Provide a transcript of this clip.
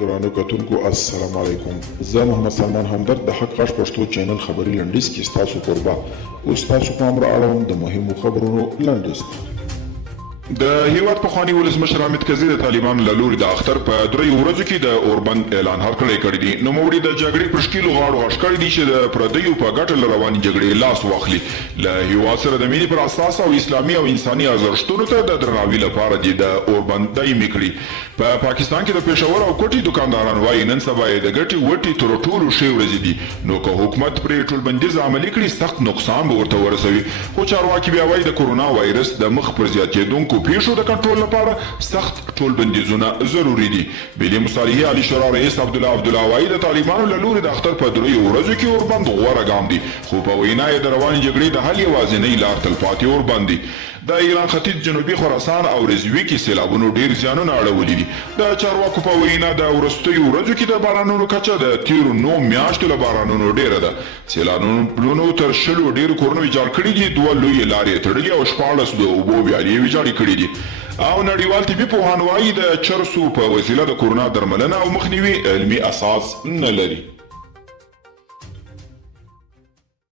درانو کتونکو السلام علیکم. زه محمد سلمان همدرد د حق غږ پښتو چینل خبري لنډیز کې ستاسو قربا اوس تاسو پام را اړوم د مهمو خبرونو لنډیز. د هیواد پخوانی ولسمشر حامد کرزي د طالبانو له لوري د اختر په دریو ورځو کې د اوربند اعلان کړی دی. نوموړي د جګړې پر ښکیلو غاړو غږ کړی دی چې د پردیو په ګټه له روانې جګړې لاس واخلي. له هیواد سره د مینې پر اساس او اسلامي او انساني ارزښتونو ته د درناوي لپاره دې د اوربند دایمي کړي. په پاکستان کې د پېښور او کوټي دکانداران وایي نن سبا یې د ګټې وټې تر ټولو ښې ورځې دي، نو که حکومت پرې ټولبندیز عملي کړي سخت نقصان به ورته ورسوي. خو چارواکي بیا وایي د کورونا وایرس د مخ پر زیاتېدونکو پیښو د کنټرول لپاره سخت ټولبندیزونه ضروري دي. ملي مصالحې عالی شورا رئیس عبدالله وایي د طالبانو له لوري د اختر په دریو ورځو کې اوربند غوره ګام دی، خو په وینا یې د روانې جګړې د حل یوازینۍ لار تلپاتې اوربند دی. د ایران ختیځ جنوبي خراسان او رضوي کې سیلابونو ډیر زیانونه اړولي دي. د چارواکو په وینا د وروستیو ورځو کې د بارانونو کچه د تیرو 9 میاشتو له بارانونو ډیره ده. سیلابونو تر 100 ډیر کورونه ویجاړ کړي دي، 2 لویې لارې تړلي او 14 د اوبو ویالې ویجاړې کړي دي. او نړیوال طبي پوهان وایي د چرسو په وسیله د کورونا درملنه او مخنیوي علمي اساس نه لري.